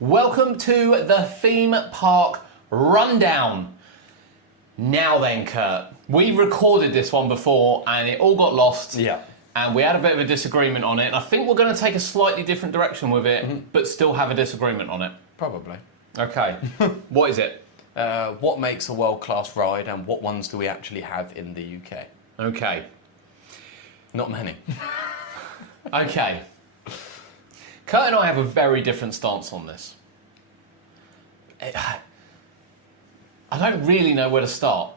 Welcome to the theme park rundown. Now then, Kurt, we recorded this one before and it all got lost. Yeah. And we had a bit of a disagreement on it. And I think we're going to take a slightly different direction with it, but still have a disagreement on it. Probably. Okay. What is it? What makes a world-class ride and what ones do we actually have in the UK? Okay. Not many. Okay. Kurt and I have a very different stance on this. I don't really know where to start.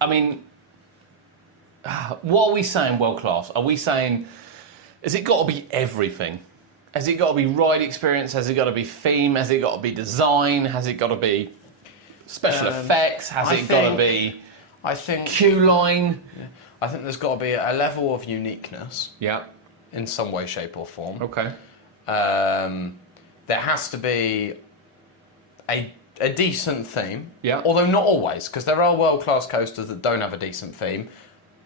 I mean, what are we saying world class? Are we saying, has it got to be everything? Has it got to be ride experience? Has it got to be theme? Has it got to be design? Has it got to be special effects? Has it got to be queue line? Yeah. I think there's got to be a level of uniqueness. Yeah. In some way, shape or form. Okay. There has to be a decent theme. Yeah. Although not always, because there are world-class coasters that don't have a decent theme.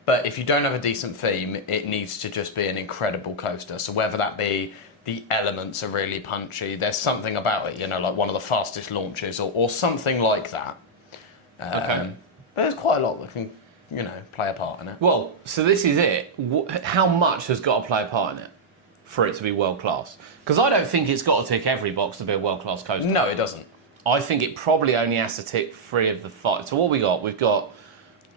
But if you don't have a decent theme, it needs to just be an incredible coaster. So whether that be the elements are really punchy, there's something about it, you know, like one of the fastest launches or something like that. Okay. But there's quite a lot that can, you know, play a part in it. Well, so this is it. How much has got to play a part in it for it to be world class? Because I don't think it's got to tick every box to be a world class coaster. No, it doesn't. I think it probably only has to tick 3 of the 5. So what we got? We've got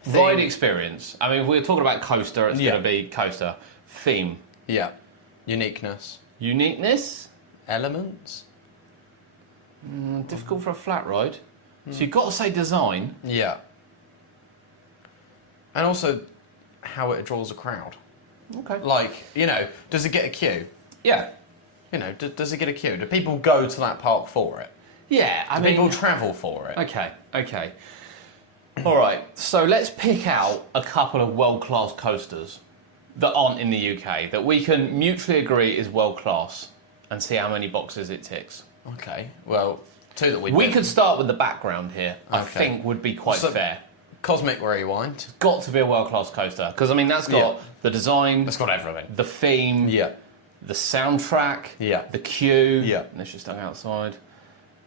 ride experience. I mean, if we're talking about coaster, it's going to be coaster. Theme. Yeah. Uniqueness. Uniqueness. Elements. Difficult for a flat ride. So you've got to say design. Yeah. And also how it draws a crowd. Okay. Like, you know, does it get a queue? Yeah. You know, does it get a queue? Do people go to that park for it? Yeah. Do people travel for it? Okay. Okay. All right. So let's pick out a couple of world-class coasters that aren't in the UK that we can mutually agree is world-class and see how many boxes it ticks. Okay. Well, 2 that we could start with the background here. I think would be quite fair. Cosmic Rewind. It's got to be a world-class coaster because I mean that's got the design, it's got everything, the theme, the soundtrack, the queue. And it's just done outside.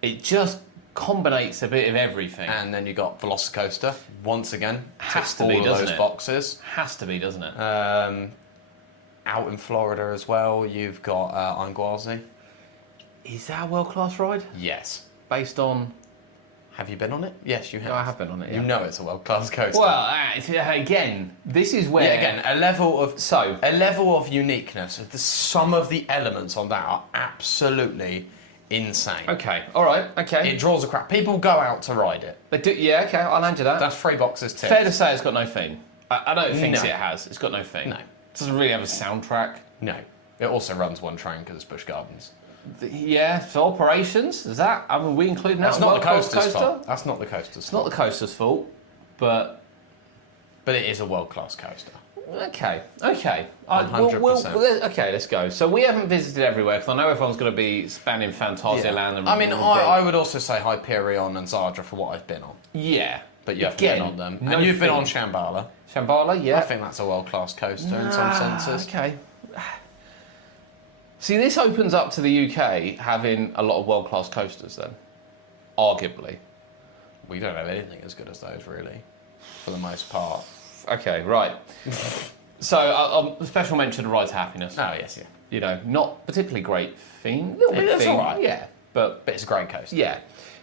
It just combinates a bit of everything. And then you got Velocicoaster once again. Has to be, doesn't it? Boxes. Has to be, doesn't it? Out in Florida as well, you've got Anguazi. Is that a world-class ride? Yes. Based on. Have you been on it? Yes, you have. No, I have been on it. Yeah. You know it's a world-class coaster. Well, again, this is where again a level of uniqueness. The sum of the elements on that are absolutely insane. Okay, all right, okay. It draws a crowd. People go out to ride it. They do, yeah, okay, I'll hand you that. That's 3 boxes ticked. Fair to say it's got no theme. I don't think it has. It's got no theme. No. It doesn't really have a soundtrack. No. It also runs one train because it's Busch Gardens. Yeah, for operations, is that? I mean, we including that. That's not the coaster's fault. That's not the coaster's fault. It's not the coaster's fault, but it is a world-class coaster. Okay, okay. 100%. Okay, let's go. So we haven't visited everywhere because I know everyone's going to be spanning Phantasialand. And I mean, I would also say Hyperion and Zadra for what I've been on. Yeah. But you haven't been on them. No and you've been theme. on Shambhala. Shambhala, yeah. I think that's a world-class coaster in some senses. Okay. See, this opens up to the UK having a lot of world-class coasters then, arguably. We don't have anything as good as those, really, for the most part. Okay, right. So, special mention to Ride to Happiness. Oh, yes, yeah. You know, not particularly great theme. A little bit of It's theme, all right. yeah. But it's a great coaster. Yeah.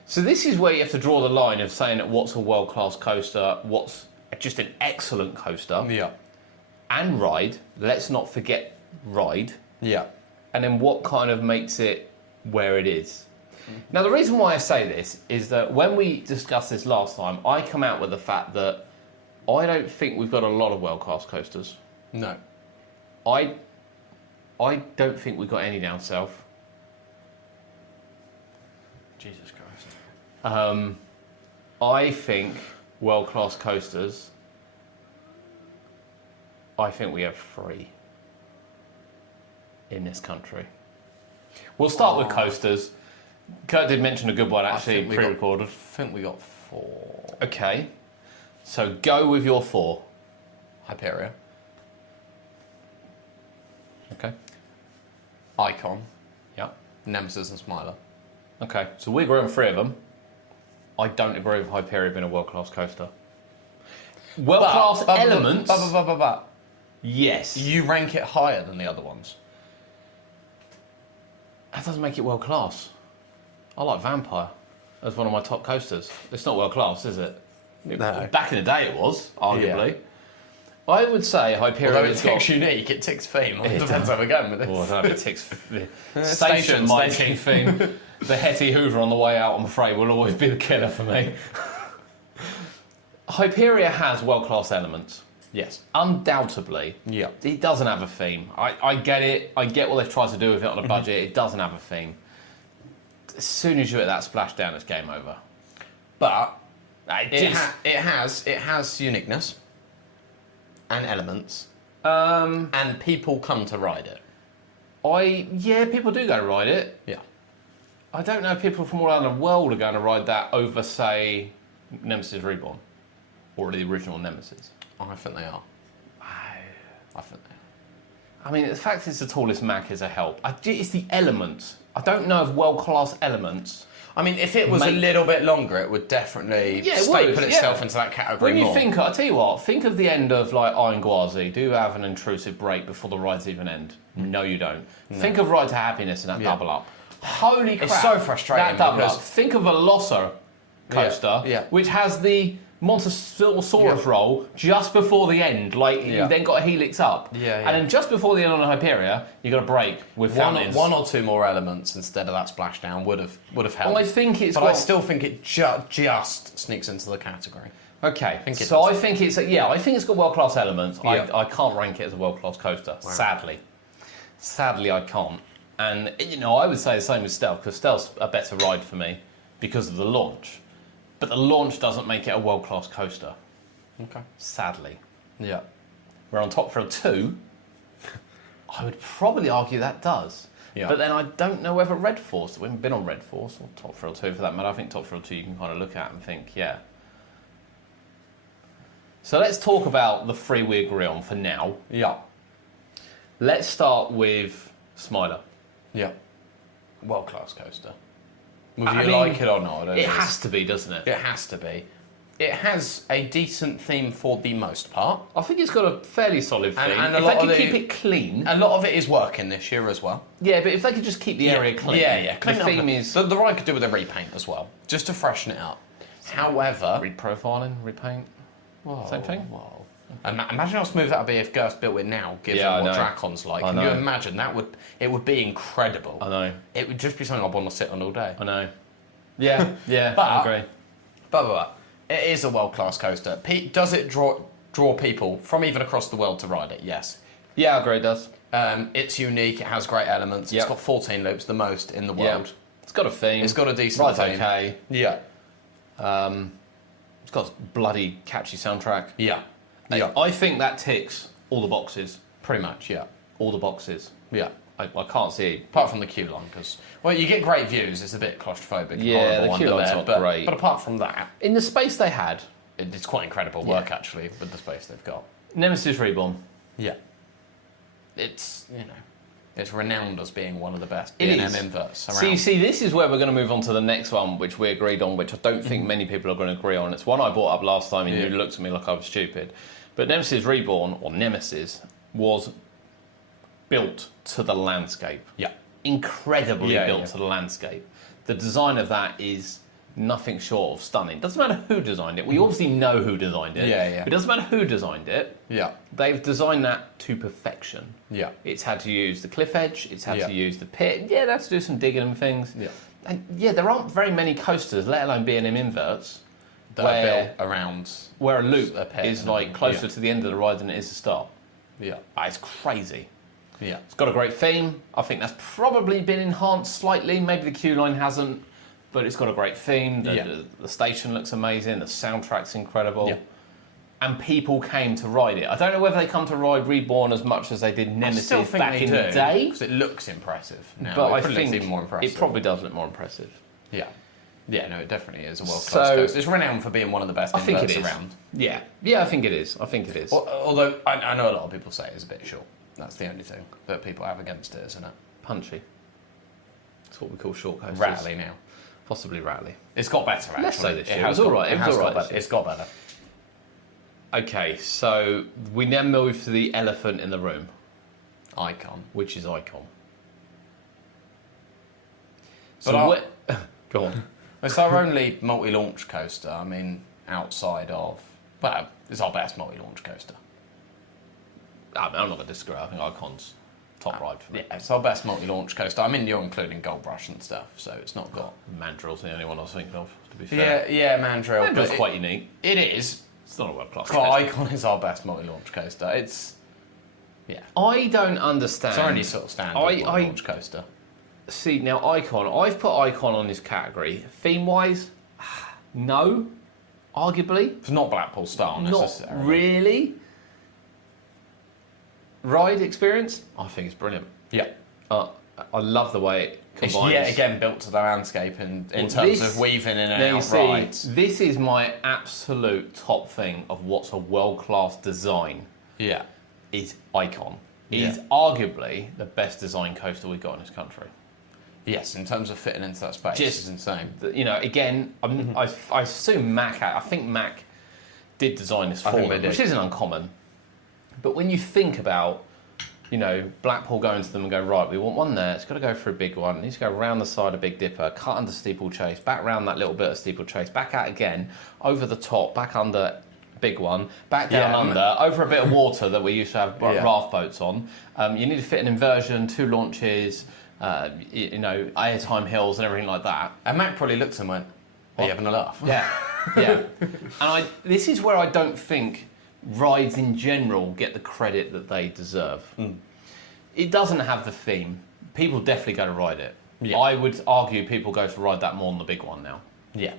So this is where you have to draw the line of saying that what's a world-class coaster, what's just an excellent coaster. Yeah. And ride. Let's not forget ride. Yeah. And then what kind of makes it where it is. Now, the reason why I say this is that when we discussed this last time, I come out with the fact that I don't think we've got a lot of world-class coasters. No. I don't think we've got any down south. Jesus Christ. I think world-class coasters, I think we have 3 in this country. We'll start with coasters. Kurt did mention a good one, actually, pre-recorded. I think we got 4. Okay. So go with your 4. Hyperion. Okay. Icon. Yeah. Nemesis and Smiler. Okay, so we agree on 3 of them. I don't agree with Hyperia being a world-class coaster. World-class elements. But Yes. you rank it higher than the other ones. That doesn't make it world-class. I like Vampire as one of my top coasters. It's not world-class, is it? No. Back in the day, it was arguably. Yeah. I would say Hyperia. Although it ticks unique, it ticks theme. It depends how we're going with this. Oh, I don't know if it ticks. Station might tick theme. The Hetty Hoover on the way out, I'm afraid, will always be the killer for me. Hyperia has world-class elements. Yes. Undoubtedly. Yeah. It doesn't have a theme. I get it. I get what they've tried to do with it on a budget. It doesn't have a theme. As soon as you hit that splashdown, it's game over. But it has uniqueness and elements, and people come to ride it. People do go ride it. Yeah. I don't know if people from all around the world are going to ride that over, say, Nemesis Reborn, or the original Nemesis. I think they are. I think they are. I mean, the fact it's the tallest Mac is a help. It's the elements. I don't know if world-class elements. I mean, if it was a little bit longer, it would definitely staple itself into that category when you more. think, I'll tell you what, think of the end of like Iron Gwazi. Do you have an intrusive break before the rides even end? No, you don't. No. Think of Ride to Happiness and that double up. Holy crap. It's so frustrating. That double up. Think of a Losser coaster, which has the Montosaurus roll just before the end. Like, you then got a helix up. And then just before the end on Hyperia, you got a break with fountains. One or two more elements instead of that splashdown would have helped. Well, I think it's I still think it just sneaks into the category. Okay, I think it's got world-class elements. Yeah. I can't rank it as a world-class coaster, sadly. Sadly, I can't. And, I would say the same with Stealth, because Stealth's a better ride for me because of the launch. But the launch doesn't make it a world-class coaster. Okay. Sadly. Yeah. Where on Top Thrill 2, I would probably argue that does. Yeah. But then I don't know whether Red Force, we haven't been on Red Force, or Top Thrill 2 for that matter. I think Top Thrill 2 you can kind of look at and think, yeah. So let's talk about the 3 we agree on for now. Yeah. Let's start with Smiler. Yeah. World-class coaster. Whether you like it or not, it has to be, doesn't it? It has to be. It has a decent theme for the most part. I think it's got a fairly solid theme. And if they could keep it clean. A lot of it is working this year as well. Yeah, but if they could just keep the area clean. Yeah. The theme is... The ride could do with a repaint as well, just to freshen it up. However... Reprofiling, repaint, same thing? Whoa. Imagine how smooth that would be if Gerst built it now, given what Dracon's like. Can you imagine? It would be incredible. I know. It would just be something I'd want to sit on all day. I know. Yeah, but, I agree. But it is a world-class coaster. Does it draw people from even across the world to ride it? Yes. Yeah, I agree it does. It's unique, it has great elements. It's got 14 loops, the most in the world. It's got a theme. It's got a decent theme. okay. Yeah. It's got a bloody catchy soundtrack. Yeah. I think that ticks all the boxes. Pretty much, yeah. All the boxes. Yeah. I can't see... Apart from the queue line, because... Well, you get great views, it's a bit claustrophobic. Yeah, the queue line's not great. But apart from that... In the space they had... It's quite incredible work, actually, with the space they've got. Nemesis Reborn. Yeah. It's, it's renowned as being one of the best B&M inverts around. See, this is where we're going to move on to the next one, which we agreed on, which I don't think many people are going to agree on. It's one I brought up last time, and you looked at me like I was stupid. But Nemesis Reborn, or Nemesis, was built to the landscape. Yeah. Incredibly built to the landscape. The design of that is nothing short of stunning. Doesn't matter who designed it. We obviously know who designed it. Yeah. It doesn't matter who designed it. Yeah. They've designed that to perfection. Yeah. It's had to use the cliff edge. It's had to use the pit. Yeah, they had to do some digging and things. Yeah. And there aren't very many coasters, let alone B&M inverts, that are built around where a loop is like closer to the end of the ride than it is the start. Yeah. It's crazy. Yeah. It's got a great theme. I think that's probably been enhanced slightly. Maybe the queue line hasn't, but it's got a great theme. The station looks amazing. The soundtrack's incredible. Yeah. And people came to ride it. I don't know whether they come to ride Reborn as much as they did Nemesis back in the day. Because it looks impressive now. But I think think it's even more impressive. It probably does look more impressive. Yeah. Yeah, no, it definitely is a world-class coaster. It's renowned for being one of the best inverts around. Yeah, I think it is. Although, I know a lot of people say it's a bit short. That's the only thing that people have against it, isn't it? Punchy. It's what we call short coasters. Rattly now. Possibly rattly. It's got better, actually. Less so this year. It It was all right. It was all right. It's got better. Okay, so we now move to the elephant in the room, Icon. which is Icon. But So go on. It's our only multi-launch coaster. I mean, outside of... Well, it's our best multi-launch coaster. I'm not going to disagree. I think Icon's top ride for me. Yeah, it's our best multi-launch coaster. I mean, you're including Gold Rush and stuff, so it's not got... Mandrill's the only one I was thinking of, to be fair. Yeah, Mandrill. Mandrill's but quite unique. It is. It's not a world-class But coaster. Icon is our best multi-launch coaster. It's... Yeah. I don't understand. It's our only sort of standard multi-launch coaster. See, now Icon, I've put Icon on this category. Theme-wise, no. Arguably. It's not Blackpool style necessarily. Not really. Ride experience, I think it's brilliant. Yeah. I love the way it It's combines. yet again built to the landscape in Well, terms this- of weaving in and Now you out see, rides. this is my absolute top thing of what's a world-class design, Yeah. is Icon. It is Yeah. arguably the best design coaster we've got in this country. Yes, in terms of fitting into that space, Just- it's insane. You know, again, I assume I think Mac did design this I for think them, they which did. isn't uncommon. But when you think about, you know, Blackpool going to them and go, right, we want one there, it's got to go for a big one, it needs to go round the side of Big Dipper, cut under Steeplechase, back round that little bit of Steeplechase, back out again, over the top, back under big one, back down Yeah, under, over a bit of water that we used to have Yeah. raft boats on. You need to fit an inversion, 2 launches, you know, airtime hills and everything like that. And Mac probably looked and went, are you having a laugh? Yeah, yeah. And this is where I don't think rides in general get the credit that they deserve. It doesn't have the theme. People definitely go to ride it. Yeah. I would argue people go to ride that more than the big one now. Yeah.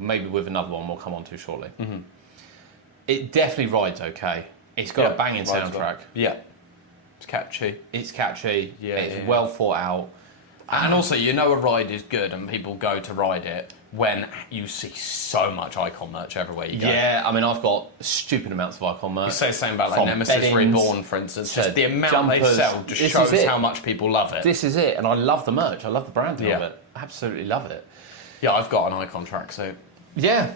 Maybe with another one we'll come on to shortly. It definitely rides okay. It's got a banging rides soundtrack. well. Yeah. It's catchy. It's catchy. Yeah, it's yeah. well thought out. And also, you know a ride is good and people go to ride it when you see so much Icon merch everywhere you go. Yeah, I mean, I've got stupid amounts of Icon merch. You say the same about like From Nemesis beddings Reborn, for instance. to Just the amount they jumpers. sell just This shows is it. how much people love it. This is it, and I love the merch. I love the branding of Yeah. it. I absolutely love it. Yeah, I've got an Icon tracksuit. Yeah,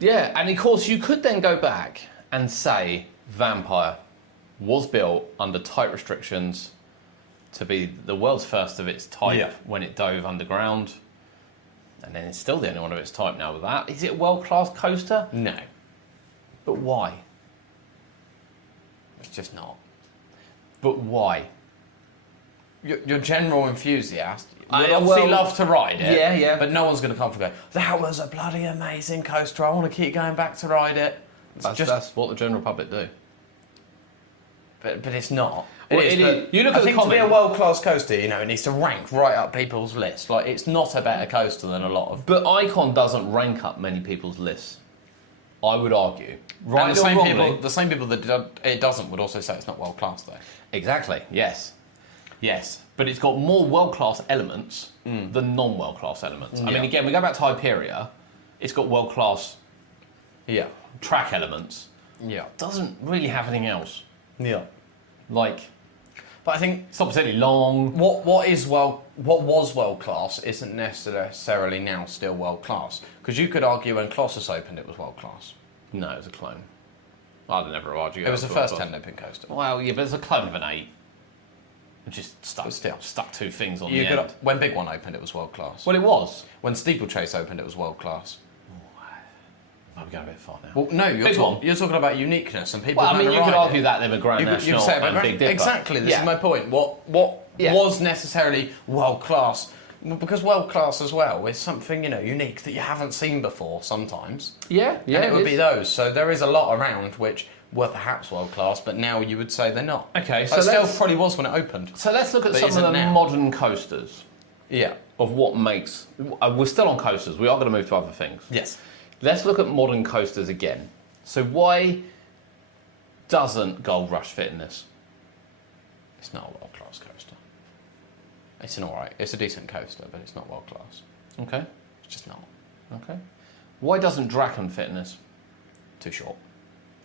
yeah, and of course you could then go back and say Vampire was built under tight restrictions to be the world's first of its type Yeah. when it dove underground, and then it's still the only one of its type now with that. Is it a world-class coaster? No, But why? it's just not. But why? Your general enthusiast would I- obviously well, love to ride it. yeah, yeah. But no one's going to come and go, that was a bloody amazing coaster. I want to keep going back to ride it. It's That's what the general public do. But it's not. Well, it is, it is. but You look I at the think to be a comment- world-class coaster, you know, it needs to rank right up people's list. Like, it's not a better coaster than a lot of... But Icon doesn't rank up many people's lists, I would argue. Right and or wrongly. the same people that it doesn't would also say it's not world-class, though. Exactly, yes. Yes. But it's got more world-class elements than non-world-class elements. I mean, Yeah. again, we go back to Hyperia, it's got world-class Yeah. track elements. Yeah. Doesn't really have anything else. Yeah. Like, But I think it's not particularly long. what was world-class isn't necessarily now still world-class. Because you could argue when Colossus opened, it was world-class. No, it was a clone. I'd never argue. It was the that, first but- 10-lipping coaster. Well, yeah, but it's a clone of an 8. It just But still. stuck 2 things on You the could, end. when Big One opened, it was world-class. Well, it was. When Steeplechase opened, it was world-class. I'm going a bit far now. Well, no, Big one. you're talking about uniqueness and people. Well, I mean, going to you could ride argue it. that they were Grand You National could say about and Big Dipper. Exactly, this Yeah. is my point. What Yeah. was necessarily world class? Well, because world class as well is something unique that you haven't seen before sometimes. Yeah, yeah. and it would is. be those. So there is a lot around which were perhaps world class, but now you would say they're not. Okay, so so still let's- probably was when it opened. So let's look at But some of isn't the now. modern coasters Yeah. of what makes. We're still on coasters. We are going to move to other things. Yes. Let's look at modern coasters again. So why doesn't Gold Rush fit in this? It's not a world class coaster. It's an alright. It's a decent coaster, but it's not world class. Okay, It's just not. okay. Why doesn't Draken fit in this? Too short.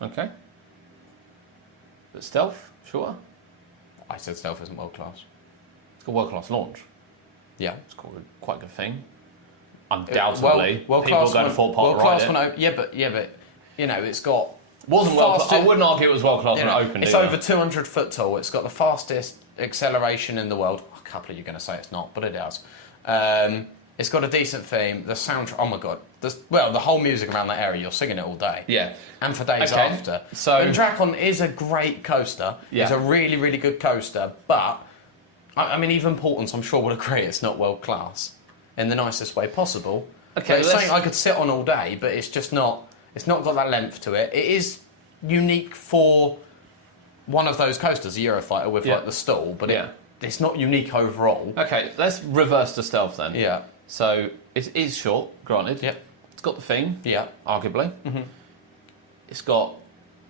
Okay. But Stealth, sure. I said Stealth isn't world class. It's got world class launch. Yeah. It's quite a good thing. Undoubtedly, well people class go to Fort Park to ride it. Yeah, but you know, it's got Wasn't well. I wouldn't argue it was world class when it opened. It's over 200 foot tall. It's got the fastest acceleration in the world. A couple of you are going to say it's not, but it does. It's got a decent theme. The soundtrack. Oh my god. The whole music around that area. You're singing it all day. Yeah. And for days after. And Dracon is a great coaster. Yeah. It's a really, really good coaster. But I mean, even Portons, I'm sure, would agree it's not world class in the nicest way possible. Okay. It's something I could sit on all day, but it's just not. It's not got that length to it. It is unique for one of those coasters, a Eurofighter with like the stall, but it's not unique overall. Okay, let's reverse the stealth then. Yeah. So it is short, granted. Yep. It's got the theme. Yeah. Arguably. Mm-hmm. It's got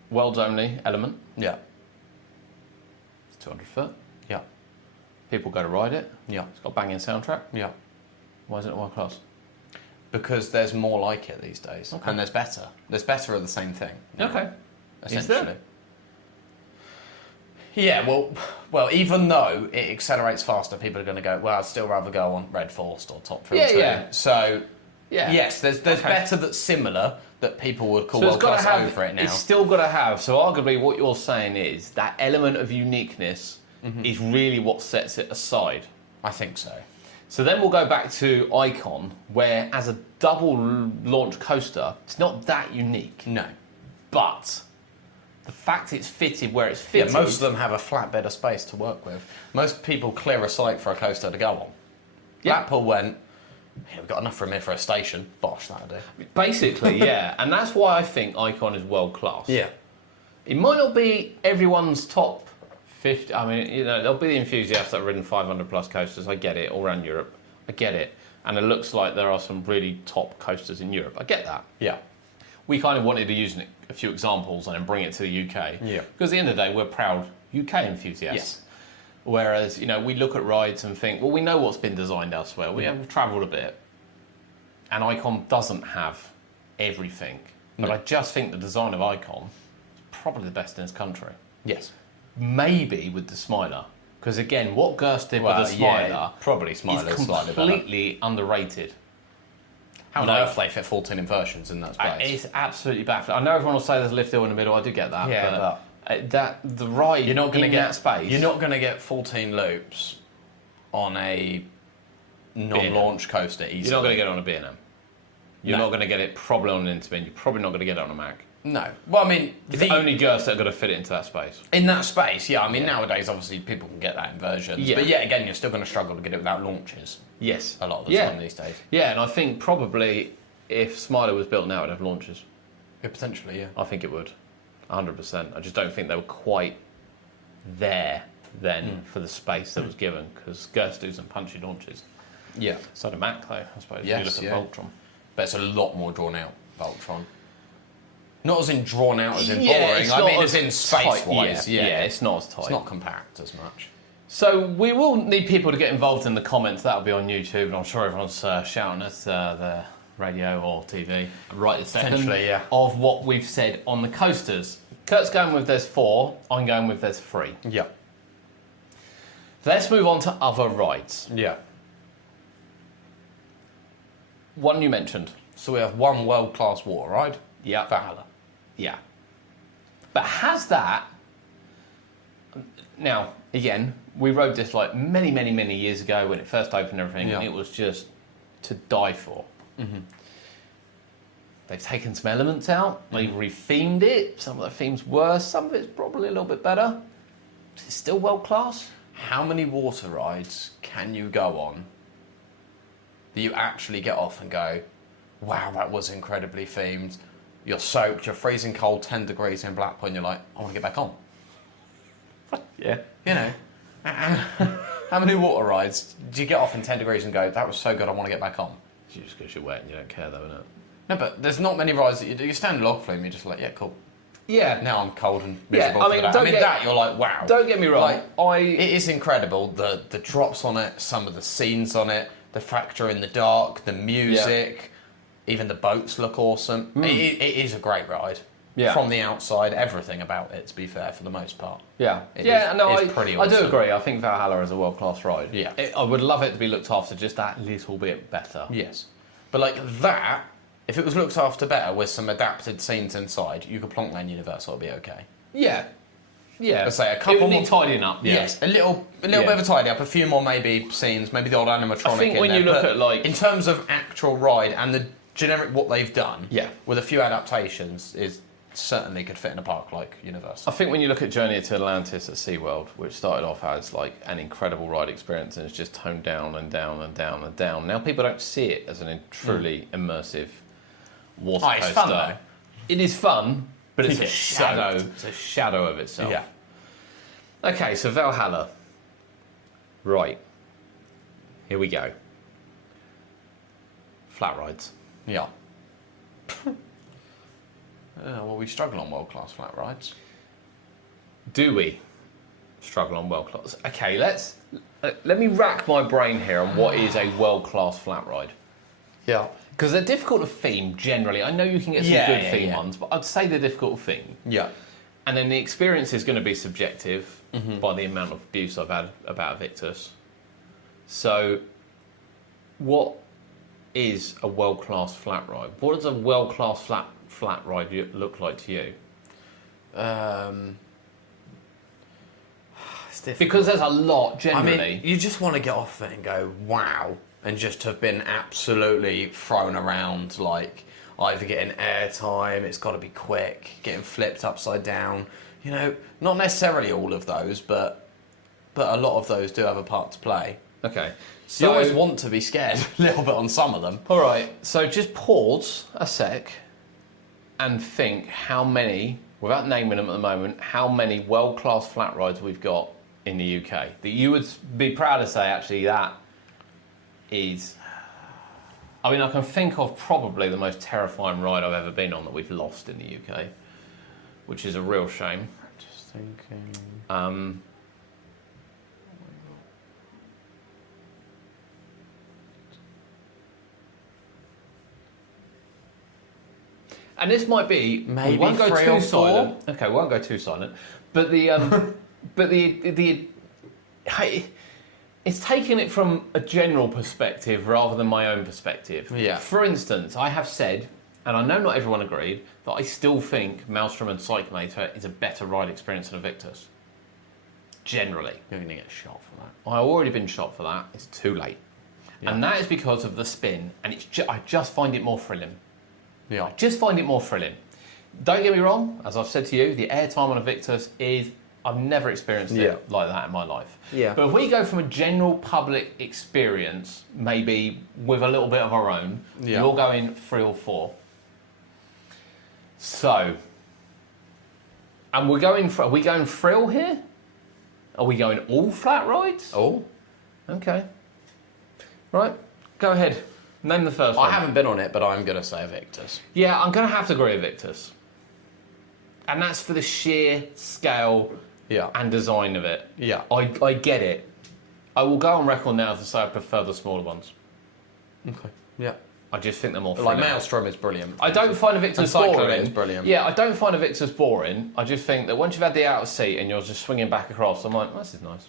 worlds only element. Yeah. It's 200 foot. Yeah. People go to ride it. Yeah. It's got a banging soundtrack. Yeah. Why isn't it world class? Because there's more like it these days, and there's better. There's better of the same thing. Okay. Essentially. Is there? Yeah. Well, even though it accelerates faster, people are going to go, well, I'd still rather go on Red Forest or Top Thrill 2. Yeah. So, yeah. Yes, there's better that's similar that people would call world class over it now. It's still got to have. So arguably, what you're saying is that element of uniqueness is really what sets it aside. I think so. So then we'll go back to Icon, where as a double launch coaster, it's not that unique. No. But the fact it's fitted where it's fitted... Yeah, most of them have a flat bed of space to work with. Most people clear a site for a coaster to go on. Yeah. Blackpool went, we've got enough room here for a station. Bosh, that'll do. Basically, yeah. And that's why I think Icon is world class. Yeah. It might not be everyone's top 50. I mean, you know, there'll be the enthusiasts that have ridden 500 plus coasters. I get it, all around Europe. I get it. And it looks like there are some really top coasters in Europe. I get that. Yeah. We kind of wanted to use a few examples and then bring it to the UK. Yeah. Because at the end of the day, we're proud UK enthusiasts. Yes. Whereas, you know, we look at rides and think, well, we know what's been designed elsewhere. We've travelled a bit. And Icon doesn't have everything. But I just think the design of Icon is probably the best in this country. Yes. Maybe with the Smiler. Because again, what Gerst did with the Smiler probably Smiler is slightly completely underrated. How on earth they fit 14 inversions in that space? It's absolutely baffling. I know everyone will say there's a lift hill in the middle. I do get that. Yeah, but the ride you're not going to get that space. You're not going to get 14 loops on a non-launch coaster easily. You're not going to get it on a B&M. You're not going to get it probably on an Intermin. You're probably not going to get it on a Mac. No. Well, I mean... It's only Gerst that are going to fit it into that space. In that space, yeah. I mean, nowadays, obviously, people can get that in versions. Yeah. But yeah, again, you're still going to struggle to get it without launches. Yes. A lot of the time these days. Yeah, and I think probably if Smiler was built now, it would have launches. Yeah, potentially, yeah. I think it would. 100%. I just don't think they were quite there then for the space that was given, because Gerst do some punchy launches. Yeah. So do Mac, though, I suppose. Yes, if you look at Voltron. But it's a lot more drawn out, Voltron. Not as in drawn out as in Yeah, boring. it's I not mean, as as in space-wise. Yeah, it's not as tight. It's not compact as much. So we will need people to get involved in the comments. That'll be on YouTube, and I'm sure everyone's shouting at the radio or TV right this second Potentially, yeah. of what we've said on the coasters. Kurt's going with there's 4. I'm going with there's 3. Yeah. Let's move on to other rides. Yeah. One you mentioned. So we have one world-class water ride. Yeah. Valhalla. Yeah. But has that... Now, again, we rode this like many, many, many years ago when it first opened and everything, and it was just to die for. Mm-hmm. They've taken some elements out, they've rethemed it, some of the themes worse, some of it's probably a little bit better. Is it still world class? How many water rides can you go on that you actually get off and go, wow, that was incredibly themed. You're soaked, you're freezing cold, 10 degrees in Blackpool, and you're like, I want to get back on. Yeah. You know, how many water rides do you get off in 10 degrees and go, that was so good, I want to get back on? Just because you're wet and you don't care though, innit? No, but there's not many rides that you do. You stand log flume, you're just like, yeah, cool. Yeah. Now I'm cold and Yeah, miserable I mean, for that. That you're like, wow. Don't get me wrong. Like, it is incredible. The drops on it, some of the scenes on it, the factor in the dark, the music, even the boats look awesome. It is a great ride. from the outside, everything about it, to be fair, for the most part. Yeah. It's pretty I do awesome. agree. I think Valhalla is a world-class ride. Yeah. I would love it to be looked after just that little bit better. Yes. But like that, if it was looked after better with some adapted scenes inside, you could plonk Land Universal, it'd be okay. Yeah. Yeah. Let's say a It couple would more... need tidying up. Yeah. Yes, a little bit of a tidy up, a few more maybe scenes, maybe the old animatronic I think in when there, you look but at, like... in terms of actual ride and the generic what they've done, Yeah. with a few adaptations, is certainly could fit in a park like Universal. I think when you look at Journey to Atlantis at SeaWorld, which started off as like an incredible ride experience and it's just toned down and down and down and down. Now people don't see it as a truly immersive water coaster. It's fun though. It is fun, but it's a Yeah, shadow. so- It's a shadow of itself. Yeah. Okay, so Valhalla. Right. Here we go. Flat rides. Yeah. Well, we struggle on world-class flat rides. Do we struggle on world class? Okay, let me rack my brain here on what is a world class flat ride. Yeah. Because they're difficult to theme generally. I know you can get some Yeah, good yeah, theme yeah. ones, but I'd say they're difficult to theme. Yeah. And then the experience is going to be subjective by the amount of abuse I've had about Victus. So, what is a world class flat ride? What does a world class flat ride look like to you? It's difficult. Because there's a lot generally. I mean, you just want to get off it and go, wow, and just have been absolutely thrown around, like either getting airtime, it's got to be quick, getting flipped upside down. You know, not necessarily all of those, but a lot of those do have a part to play. Okay. You So, always want to be scared a little bit on some of them. all right, so just pause a sec and think how many, without naming them at the moment, how many world-class flat rides we've got in the UK that you would be proud to say, actually, that is... I mean, I can think of probably the most terrifying ride I've ever been on that we've lost in the UK, which is a real shame. Just thinking... And this might be Maybe we won't go 3 too or 4. silent. Okay, we won't go too silent. But the but the hey, it's taking it from a general perspective rather than my own perspective. Yeah. For instance, I have said, and I know not everyone agreed, that I still think Maelstrom and Cyclonator is a better ride experience than a Victus. Generally. You're going to get shot for that. I've already been shot for that. It's too late. Yeah. And that is because of the spin, and I just find it more thrilling. Yeah. Just find it more thrilling. Don't get me wrong, as I've said to you, the airtime on a Victus is, I've never experienced it like that in my life. Yeah. But if we go from a general public experience, maybe with a little bit of our own, Yeah. you're going 3 or 4. So, and are we going thrill here? Are we going all flat rides? Oh? Okay. Right, go ahead. Name the first one. I haven't been on it, but I'm going to say Victus. Yeah, I'm going to have to agree with Victus. And that's for the sheer scale Yeah. and design of it. Yeah. I get it. I will go on record now to say I prefer the smaller ones. Okay. Yeah. I just think they're more Like thrilling. Maelstrom is brilliant. I don't find a Victus And Cyclone boring. is brilliant. Yeah, I don't find a Victus boring. I just think that once you've had the outer seat and you're just swinging back across, I'm like, this is nice.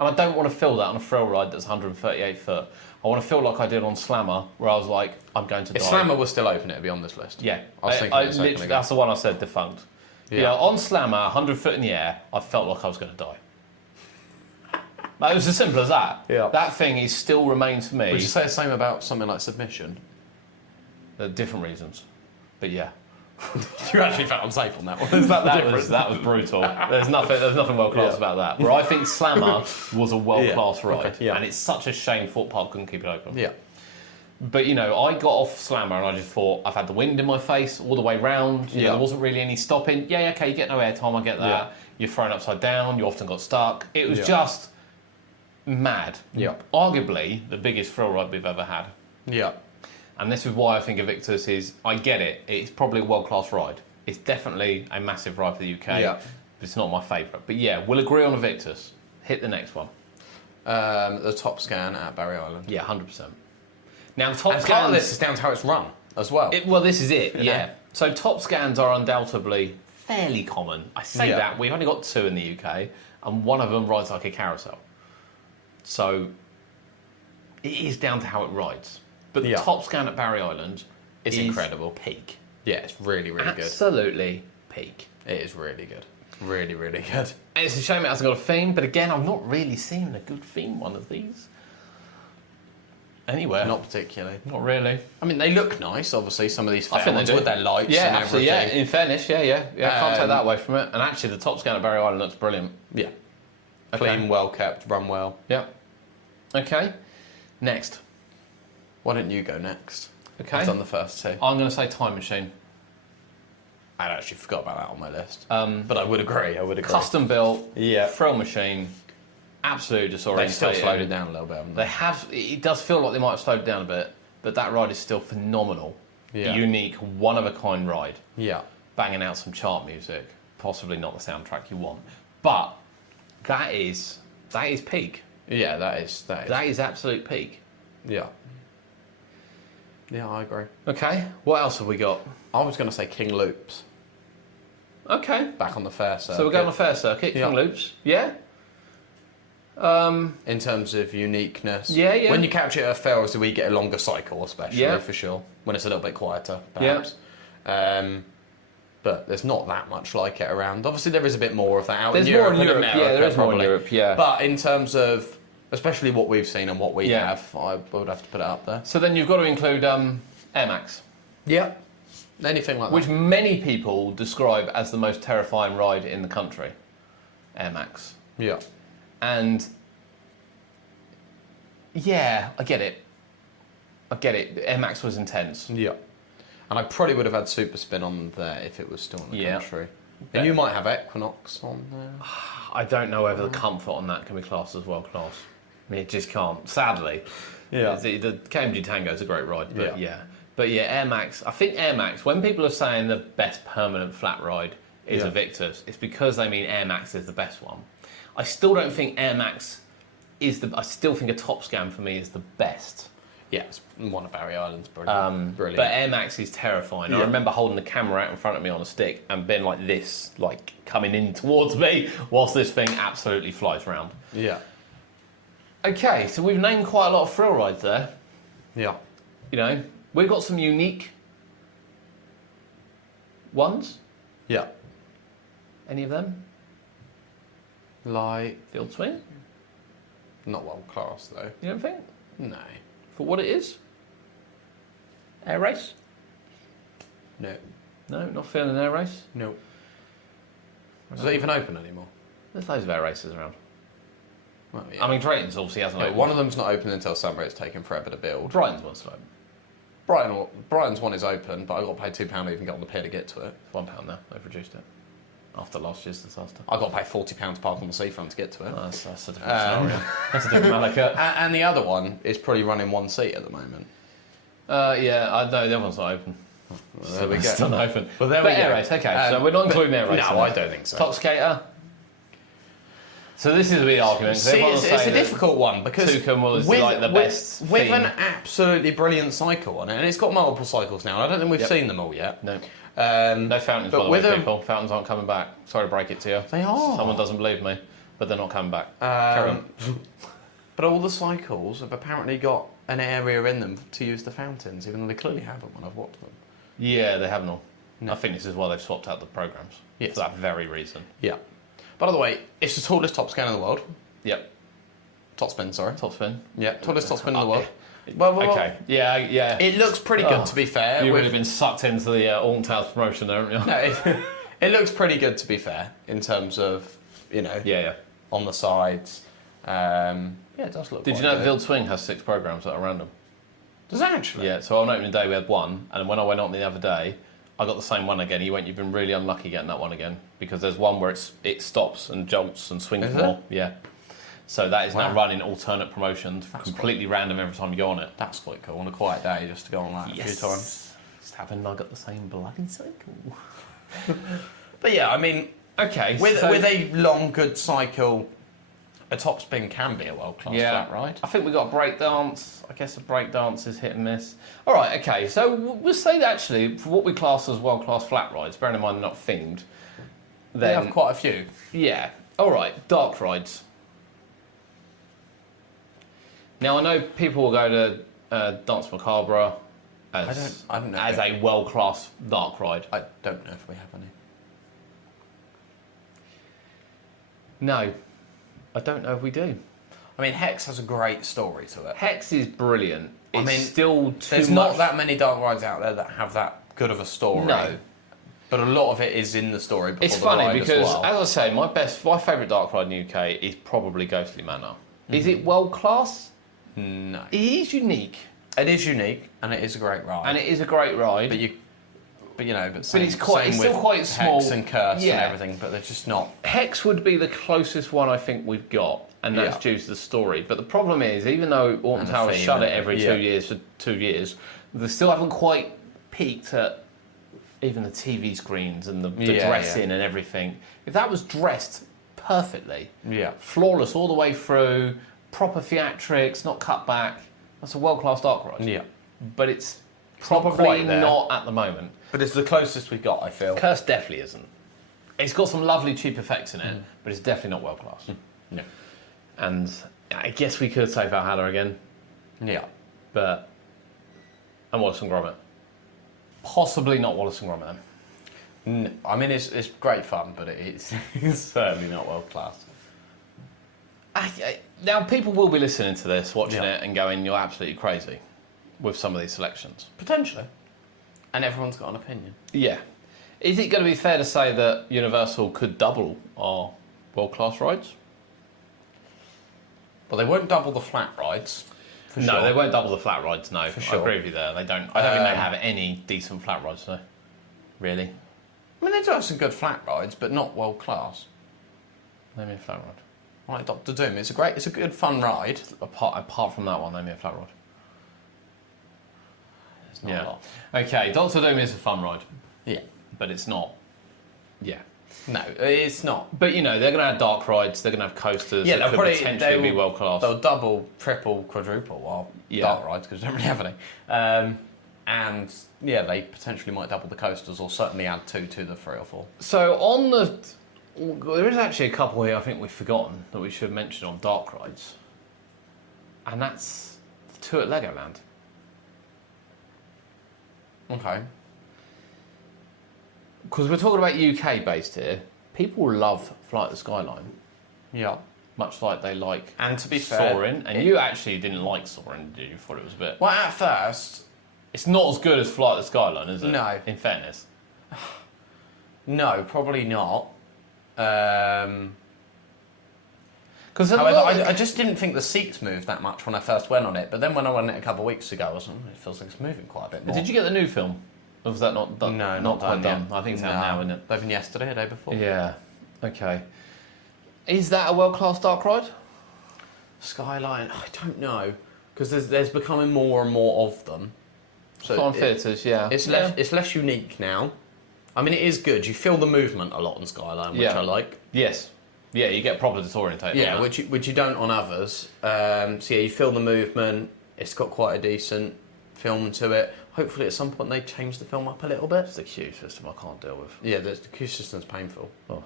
And I don't want to feel that on a thrill ride that's 138 foot. I want to feel like I did on Slammer, where I was like, I'm going to die. If Slammer was still open, it'd be on this list. Yeah, I was thinking it a second ago. that's the one I said defunct. Yeah, on Slammer, 100 foot in the air, I felt like I was going to die. Like, it was as simple as that. Yeah. That thing is still remains for me. Would you say the same about something like Submission? Different reasons, but yeah, You actually felt unsafe on that one. Is that the difference? that was brutal. There's nothing world class about that. Where I think Slammer was a world class ride, Okay, yeah. and it's such a shame Thorpe Park couldn't keep it open. Yeah. But you know, I got off Slammer and I just thought I've had the wind in my face all the way round. You know, there wasn't really any stopping. Yeah, okay, you get no airtime, I get that. Yeah. You're thrown upside down. You often got stuck. It was just mad. Yeah. Arguably the biggest thrill ride we've ever had. Yeah. And this is why I think Invictus is. I get it. It's probably a world class ride. It's definitely a massive ride for the UK. Yeah. But it's not my favourite. But yeah, we'll agree on Invictus. Hit the next one. The Top Scan at Barry Island. Yeah, 100%. Now, Top And Scan. part of this is down to how it's run as well. Well, this is it, You yeah. know? So top scans are undoubtedly fairly common. I say Yeah. that, we've only got 2 in the UK, and one of them rides like a carousel. So it is down to how it rides. But the Yeah. top scan at Barry Island It's is incredible. peak. Yeah, it's really, really good. Absolutely peak. It is really good. Really, really good. And it's a shame it hasn't got a theme, but again, I've not really seen a good theme one of these. Anywhere. Not particularly. Not really. I mean, they look nice, obviously, some of these I fair think they ones do. with their lights Yeah, and absolutely. everything. Yeah, in fairness, yeah. Can't take that Um, away from it. And actually, the top scan at Barry Island looks brilliant. Yeah. Okay. Clean, well kept, run well. Yeah. Okay. Next. Why don't you go next? Okay. I've done the first 2. I'm going to say Time Machine. I actually forgot about that on my list. Um, But I would agree. Custom built, Yeah. thrill machine, absolutely disorientating. They've still slowed it down a little bit, haven't They they? have. It does feel like they might have slowed it down a bit, but that ride is still phenomenal. Yeah. Unique, one of a kind ride. Yeah. Banging out some chart music. Possibly not the soundtrack you want, but that is peak. Yeah, that is. That is absolute peak. Yeah. Yeah, I agree. Okay. What else have we got? I was going to say King Loops, Okay. back on the fair circuit. So we're going on a fair circuit. Yeah. King Loops. Yeah. In terms of uniqueness. Yeah, yeah. When you capture it at a fair, obviously we get a longer cycle, especially, Yeah. for sure. When it's a little bit quieter, perhaps. But there's not that much like it around. Obviously, there is a bit more of that out There's in more Europe. in and Europe, America, yeah, there is more in probably. Europe, yeah. But in terms of, especially what we've seen and what we Yeah. have, I would have to put it up there. So then you've got to include Air Max, Yeah. Anything like which that. many people describe as the most terrifying ride in the country. Air Max. Yeah. And yeah, I get it. Air Max was intense. Yeah. And I probably would have had Super Spin on there if it was still in the Yeah. country. Yeah. And you might have Equinox on there. I don't know whether the comfort on that can be classed as world class. I mean, it just can't. Sadly, the KMG Tango is a great ride, but Yeah. but Air Max. I think Air Max. When people are saying the best permanent flat ride is Yeah. a Victus, it's because they mean Air Max is the best one. I still don't think Air Max is the. I still think a top scan for me is the best. Yeah, it's one of Barry Island's brilliant. Brilliant. But Air Max is terrifying. I Yeah. remember holding the camera out in front of me on a stick and being like this, like coming in towards me, whilst this thing absolutely flies around. Yeah. Okay, so we've named quite a lot of thrill rides there. Yeah. You know, we've got some unique ones. Yeah. Any of them? Like, Field swing? not world class though. You don't think? No. For what it is? Air race? No. No, not feeling an air race. No. Is it even open anymore? There's loads of air races around. Well, yeah. I mean, Drayton's obviously hasn't No, opened. one of them's not open until summer. It's taken forever to build. Brighton's one's open. Brighton's one is open, but I got to pay £2 to even get on the pier to get to it. It's £1 now. They've reduced it after last year's disaster. I got to pay £40 to park on the seafront to get to it. Oh, that's a different scenario. That's a different Malika. And the other one is probably running one seat at the moment. Yeah, I know the other one's not open. Well, there we It's go. not open. Well, there but we air go. race, okay. So we're not including air race. No, in I it. don't think so. Top skater. So this is a big argument. See, it's a difficult one because Toucan was like the best with theme. an absolutely brilliant cycle on it, and it's got multiple cycles now. And I don't think we've seen them all yet. No. Um, No fountains, but by the with way, a- people. Fountains aren't coming back. Sorry to break it to you. They are. Someone doesn't believe me, but they're not coming back. Carry on. But all the cycles have apparently got an area in them to use the fountains, even though they clearly haven't when I've watched them. Yeah, they haven't all. No. I think this is why they've swapped out the programs. Yes. For that very reason. Yeah. By the way, it's the tallest top scan in the world. Yep. Top spin, sorry. Top spin. Yeah, tallest top spin in the world. Well, Okay. Yeah, yeah. It looks pretty good, Oh, to be fair. You would with- have been sucked into the Alton Towers promotion there, haven't you? No, it looks pretty good, to be fair, in terms of, Yeah, yeah. on the sides. Yeah, it does look Did you quite know good. Vild Swing has 6 programs that are random? Does it actually? Yeah, so on opening day we had one, and when I went on the other day, I got the same one again. He went, "You've been really unlucky getting that one again, because there's one where it stops and jolts and swings Is more." Yeah. So that is now Wow. running alternate promotions, completely random every time you go on it. That's quite cool. On a quiet day, just to go on that a few times. Just haven't I got the same bloody cycle? But yeah, I mean, Okay, with so a long, good cycle A top spin can be a world-class Yeah. flat ride. I think we got a breakdance. I guess a breakdance is hit and miss. All right, okay. So we'll say that actually, for what we class as world-class flat rides, bearing in mind they're not themed, They then have quite a few. yeah. All right, dark rides. Now I know people will go to Dance Macabre as I don't know. as a world-class dark ride. I don't know if we have any. No, I don't know if we do. I mean, Hex has a great story to it. Hex is brilliant. I It's mean, still too There's much. not that many dark rides out there that have that good of a story. No. But a lot of it is in the story before It's the funny ride because, as well. as I say, my favourite dark ride in the UK is probably Ghostly Manor. Is it world class? No. It is unique, It is unique and it is a great ride. and it is a great ride. But it's still quite small. Hex and Curse Yeah. and everything, but they're just not. Hex would be the closest one I think we've got, and that's Yeah. due to the story. But the problem is, even though Alton And the Towers theme shut it and- every yeah. 2 years for 2 years, they still haven't quite peaked at even the TV screens and the Yeah, dressing and everything. If that was dressed perfectly, Yeah. flawless all the way through, proper theatrics, not cut back, that's a world-class dark ride. Yeah. But it's not probably quite there. not at the moment. But it's the closest we got, I feel. Curse definitely isn't. It's got some lovely cheap effects in it, but it's definitely not world class. Yeah. And I guess we could say Valhalla again, Yeah. but and Wallace and Gromit. Possibly not Wallace and Gromit. Then. I mean, it's great fun, but it's certainly not world class. Now people will be listening to this, watching Yeah. it, and going, "You're absolutely crazy," with some of these selections. Potentially. And everyone's got an opinion. Yeah. Is it going to be fair to say that Universal could double our world class rides? Well, they won't double the flat rides. For No, sure. they won't double the flat rides. No, For sure. I agree with you there. They don't. I don't think they have any decent flat rides though. Really? I mean, they do have some good flat rides, but not world class. Name me a flat ride. Like Doctor Doom, it's a good fun ride. Apart from that one, name me a flat ride. It's not a lot. Okay, Doctor Doom is a fun ride, Yeah. but it's not. Yeah. No, it's not. But you know, they're going to have dark rides. They're going to have coasters. Yeah, that they'll could probably potentially be world class. They'll double, triple, quadruple dark rides because they don't really have any. And yeah, they potentially might double the coasters or certainly add 2 to the 3 or 4. So on the, there is actually a couple here I think we've forgotten that we should mention on dark rides, and that's the 2 at Legoland. Okay. Because we're talking about UK based here. People love Flight of the Skyline, Yeah. much like they like And to be fair, Soaring. And you actually didn't like Soaring, did you? You thought it was a bit. Well, at first, It's not as good as Flight of the Skyline, is it? No. In fairness. no, probably not. Because However, I just didn't think the seats moved that much when I first went on it. But then when I went on it a couple of weeks ago, I was like, it feels like it's moving quite a bit more. Did you get the new film? Or was that not done? No, not quite done. yet. I think it's No. out now, isn't it? Even yesterday, a day before. Yeah. Okay. Is that a world class dark ride? Skyline, I don't know. Because there's becoming more and more of them. Flying Theatres, yeah. It's less unique now. I mean, it is good. You feel the movement a lot on Skyline, which Yeah. I like. Yes. Yeah, you get proper disorientated. Yeah, on that. which you don't on others. So yeah, you feel the movement. It's got quite a decent film to it. Hopefully, at some point they change the film up a little bit. It's the queue system I can't deal with. Yeah, the queue system's painful, Oh.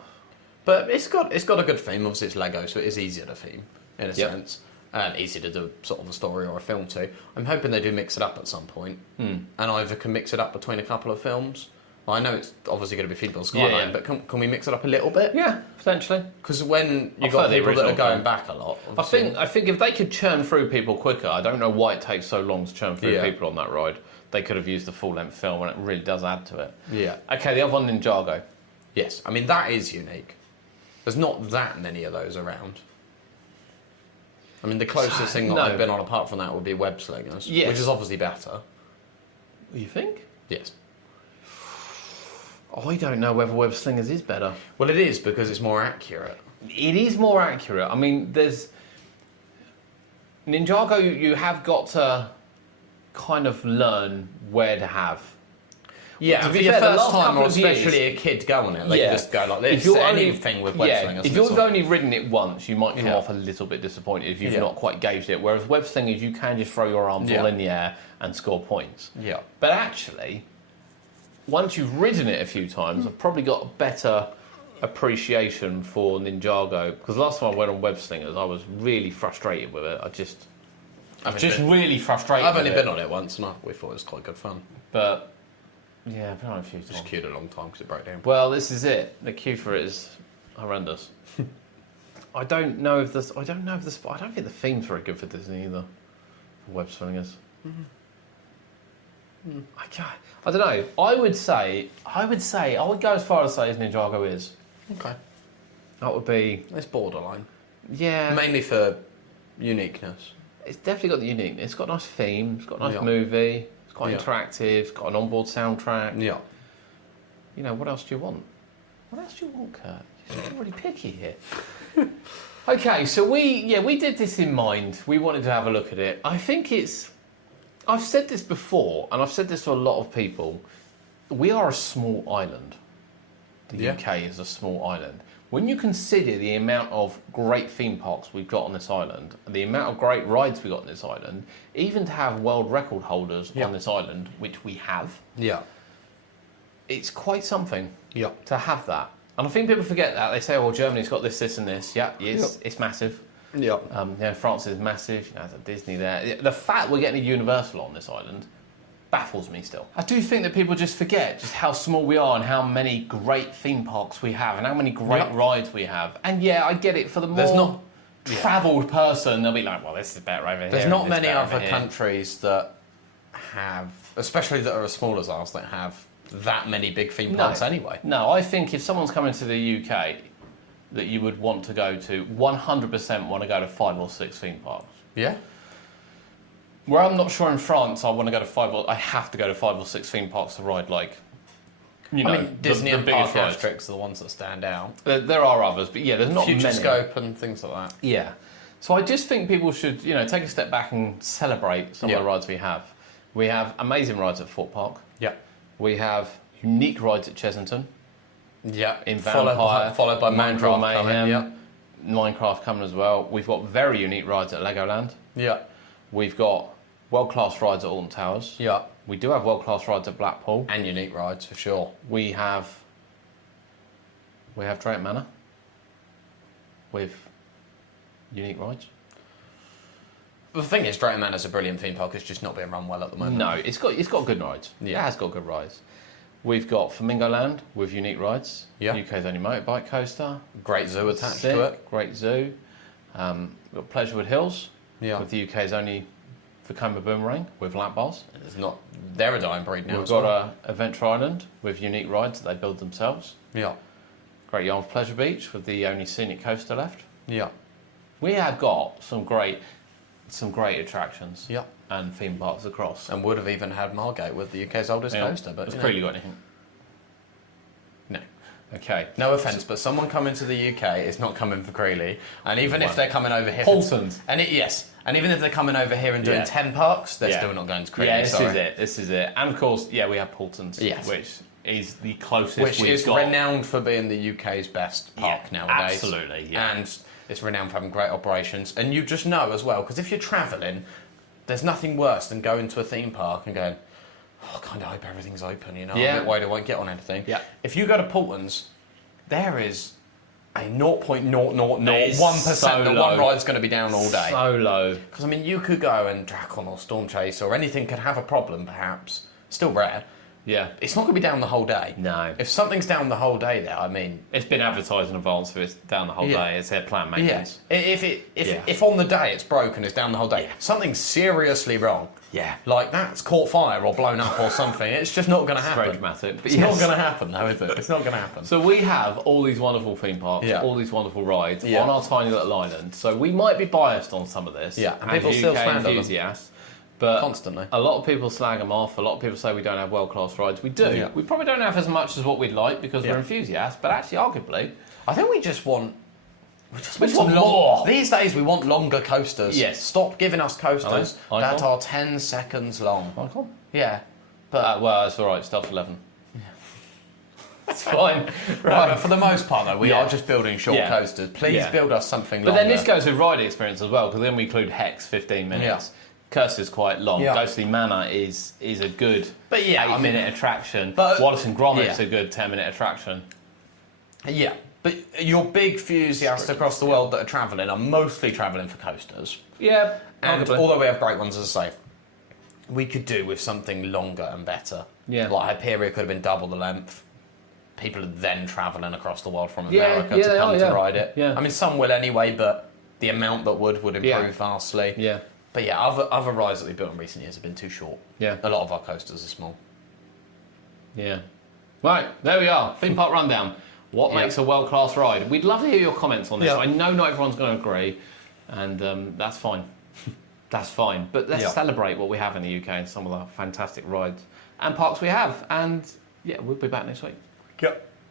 but it's got a good theme. Obviously, it's Lego, so it is easier to theme in a Yep. sense, and easy to do sort of a story or a film to. I'm hoping they do mix it up at some point, and either can mix it up between a couple of films. Well, I know it's obviously going to be Feedback Skyline, Yeah. but can we mix it up a little bit? Yeah, potentially. Because when I've you've got heard the people that are original going film. back a lot, I think if they could churn through people quicker, I don't know why it takes so long to churn through Yeah. people on that ride. They could have used the full length film, and it really does add to it. Yeah. Okay, the other one, Ninjago. Yes, I mean that is unique. There's not that many of those around. I mean, the closest thing that No. I've been on apart from that would be Web Slingers, Yes. which is obviously better. You think? Yes. I don't know whether Web Slingers is better. Well, it is because it's more accurate. It is more accurate. I mean, there's Ninjago. You have got to kind of learn where to have. Yeah, To for be your fair, the first last time, couple or of years- especially a kid going it, they Yeah. just go like this. If you're Anything with web slingers. if you've only ridden it once, you might come Yeah. off a little bit disappointed if you've Yeah. not quite gauged it. Whereas web slingers, you can just throw your arms Yeah. all in the air and score points. Yeah. But actually, once you've ridden it a few times, I've probably got a better appreciation for Ninjago. Because last time I went on web slingers, I was really frustrated with it. Really frustrated. I've only with been on it once, and we thought it was quite good fun. But yeah, I've been on it a few times. Just queued a long time because it broke down. Well, this is it. The queue for it is horrendous. I don't think the theme's very good for Disney either. For web slingers. I don't know. I would go as far as say as Ninjago is. Okay. That would be It's borderline. yeah. Mainly for uniqueness. It's definitely got the uniqueness. It's got a nice theme. It's got a nice Yeah. movie. It's quite Yeah. interactive. It's got an onboard soundtrack. Yeah. You know, what else do you want? What else do you want, Kurt? You're really picky here. Okay, so we did this in mind. We wanted to have a look at it. I think I've said this before, and I've said this to a lot of people. We are a small island. The Yeah. UK is a small island. When you consider the amount of great theme parks we've got on this island, the amount of great rides we've got on this island, even to have world record holders Yeah. on this island, which we have, Yeah. it's quite something Yeah. to have that. And I think people forget that. They say, well, Germany's got this, this and this. Yeah, it's massive. Yeah. France is massive. There's a Disney there. The fact we're getting a Universal on this island baffles me still. I do think that people just forget just how small we are and how many great theme parks we have and how many great rides we have. And yeah, I get it, for the more travelled person, they'll be like, well, this is better over here. There's not and many better other over here. countries that have, especially that are as small as ours, that have that many big theme parks anyway. No, I think if someone's coming to the UK that you would want to go to, 100% want to go to 5 or 6 theme parks. Yeah. Where I'm not sure in France, I want to go to I have to go to 5 or 6 theme parks to ride, like, you know, I mean, Disney the and biggest Park rides. Asterix are the ones that stand out. There are others, but yeah, there's not many. Futurescope and things like that. Yeah. So I just think people should, take a step back and celebrate some of the rides we have. We have amazing rides at Fort Park. Yeah. We have unique rides at Chesington. Yeah. In Vampire, followed by Mandrill Minecraft Mayhem, coming. Minecraft coming as well. We've got very unique rides at Legoland. Yeah. We've got world-class rides at Alton Towers. Yeah. We do have world-class rides at Blackpool. And unique rides for sure. We have Drayton Manor with unique rides. The thing is, Drayton Manor's a brilliant theme park. It's just not being run well at the moment. No, it's got good rides. Yeah. It has got good rides. We've got Flamingo Land with unique rides. Yeah. UK's only motorbike coaster. Great zoo attached Sick, to it. Great zoo. We've got Pleasurewood Hills Yeah. with the UK's only Vekoma Boomerang with lap bars. It's not. They're a dying breed now. We've as got well. Adventure Island with unique rides that they build themselves. Yeah. Great Yarmouth Pleasure Beach with the only scenic coaster left. Yeah. We have got some great attractions. Yeah. And theme parks across. And would have even had Margate with the UK's oldest coaster, but has you know. Creeley got anything? No. Okay. No offence, but someone coming to the UK is not coming for Creeley. And even if they're coming over here... Paulson's. And even if they're coming over here and doing 10 parks, they're still not going to Creeley, Yeah, sorry. this is it. And of course, we have Paulson's, which is the closest Which we've is got. renowned for being the UK's best park nowadays. Absolutely, yeah. And it's renowned for having great operations. And you just know as well, because if you're travelling, there's nothing worse than going to a theme park and going, I kind of hope everything's open, I'm a bit worried I won't get on anything. Yeah. If you go to Paulton's, there is a 0.0001% so that low. one ride's going to be down all day. So low. Because, you could go and Dracon or Storm Chase or anything could have a problem, perhaps. Still rare. Yeah. It's not going to be down the whole day. No. If something's down the whole day there, It's been advertised in advance for it's down the whole day. It's their planned maintenance. If on the day it's broken, it's down the whole day. Something's seriously wrong. Yeah. Like that's caught fire or blown up or something. It's just not going to happen. Very dramatic. But It's not going to happen, though, is it? It's not going to happen. So we have all these wonderful theme parks, all these wonderful rides on our tiny little island. So we might be biased on some of this. Yeah, and as people still UK slander them. enthusiasts. But Constantly. a lot of people slag them off. A lot of people say we don't have world-class rides. We do. Yeah. We probably don't have as much as what we'd like because we're enthusiasts. But actually, arguably, I think we just want... we just want more. These days we want longer coasters. Yes. Stop giving us coasters Icon. that are 10 seconds long. Icon. Yeah. But Well, it's all right. Stuff's 11. That's fine. Right. Right. But for the most part, though, we Yeah. are just building short Yeah. coasters. Please Yeah. build us something But longer. then this goes with ride experience as well, because then we include Hex, 15 minutes. Curse is quite long. Yeah. Ghostly Manor is a good But yeah, I mean- 8-minute attraction. But- Wallace and Gromit's yeah. a good 10-minute attraction. Yeah, but your big enthusiasts across the world that are travelling are mostly travelling for coasters. Yeah, And arguably. although we have great ones, as I say, we could do with something longer and better. Yeah. Like Hyperia could have been double the length. People are then travelling across the world from Yeah, America yeah, to they come are, to yeah. ride it. Yeah. I mean, some will anyway, but the amount that would improve Yeah. vastly. Yeah, But yeah, other rides that we've built in recent years have been too short. yeah, A lot of our coasters are small. yeah. Right, there we are. Theme park rundown. What Yeah. makes a world-class ride? We'd love to hear your comments on this. Yeah. I know not everyone's going to agree, and that's fine. That's fine. But let's Yeah. celebrate what we have in the UK and some of the fantastic rides and parks we have. And yeah, we'll be back next week. Yep.